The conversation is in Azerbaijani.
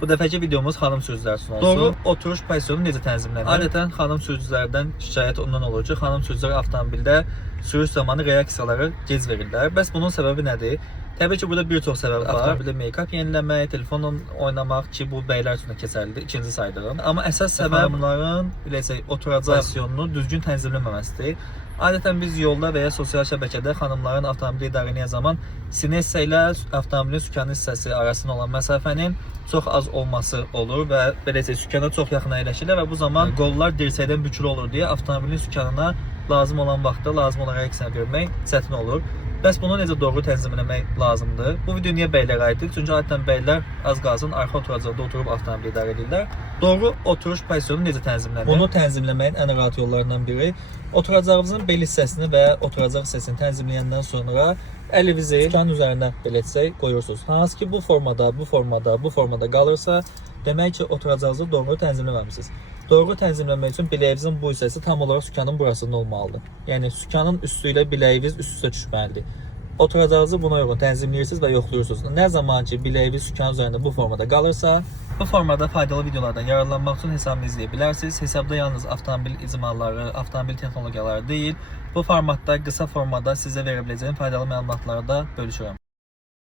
Bu dəfəki videomuz xanım sürücülər üçün olsun. Doğru oturuş pozisiyonu necə tənzimlənir? Adətən xanım sürücülərdən şikayət ondan olur ki, xanım sürücülər avtomobildə sürüş zamanı reaksiyaları gec verirlər. Bəs bunun səbəbi nədir? Təbii ki, burada bir çox səbəb var. Avtomobildə make-up yeniləmək, telefonla oynamaq ki, bu bəylər üçün keçərlidir, ikinci saydığım. Amma əsas səbəb xanımların oturacaq pozisyonunu düzgün tənzimləməməsidir. Adətən biz yolda və ya sosial şəbəkədə xanımların avtomobili idarə edən zaman sinessa ilə avtomobilin sükanı hissəsi arasında olan məsafənin çox az olması olur və beləcə sükana çox yaxın əyləşirlər və bu zaman qollar dirsəkdən bükülü olur deyə avtomobilin sükanına lazım olan vaxtda lazım olan reaksiyanı görmək çətin olur. Bəs bunu necə doğru tənzimləmək lazımdır? Bu video niyə bəylərə aiddir? Çünki adətən bəylər az qalsın arxa oturacaqda oturub avtomobili idarə edirlər. Doğru oturuş pozisiyonu necə tənzimlənir? Bunu tənzimləməyin ən rahat yollarından biri oturacağınızın bel hissəsini və oturacaq hissəsini tənzimləyəndən sonra əlinizi sükanın üzərinə belə etsək qoyursunuz. Hansı ki bu formada qalırsa, demək ki oturacağınızı doğru tənzimləməmisiniz. Doğru tənzimləmək üçün biləyinizin bu hissəsi tam olaraq sükanın burasında olmalıdır. Yəni sükanın üstü ilə biləyiniz üst-üstə düşməlidir. Oturacağınızı buna uyğun tənzimləyirsiniz və yoxlayırsınız. Nə zaman ki biləyiniz sükanın üzərində bu formada qalırsa, bu formada faydalı videolardan yararlanmaq üçün hesabını izləyə bilərsiniz. Hesabda yalnız avtomobil icmalları, avtomobil texnologiyaları deyil, bu formatda, qısa formada sizə verə biləcəyim faydalı məlumatları da bölüşürəm.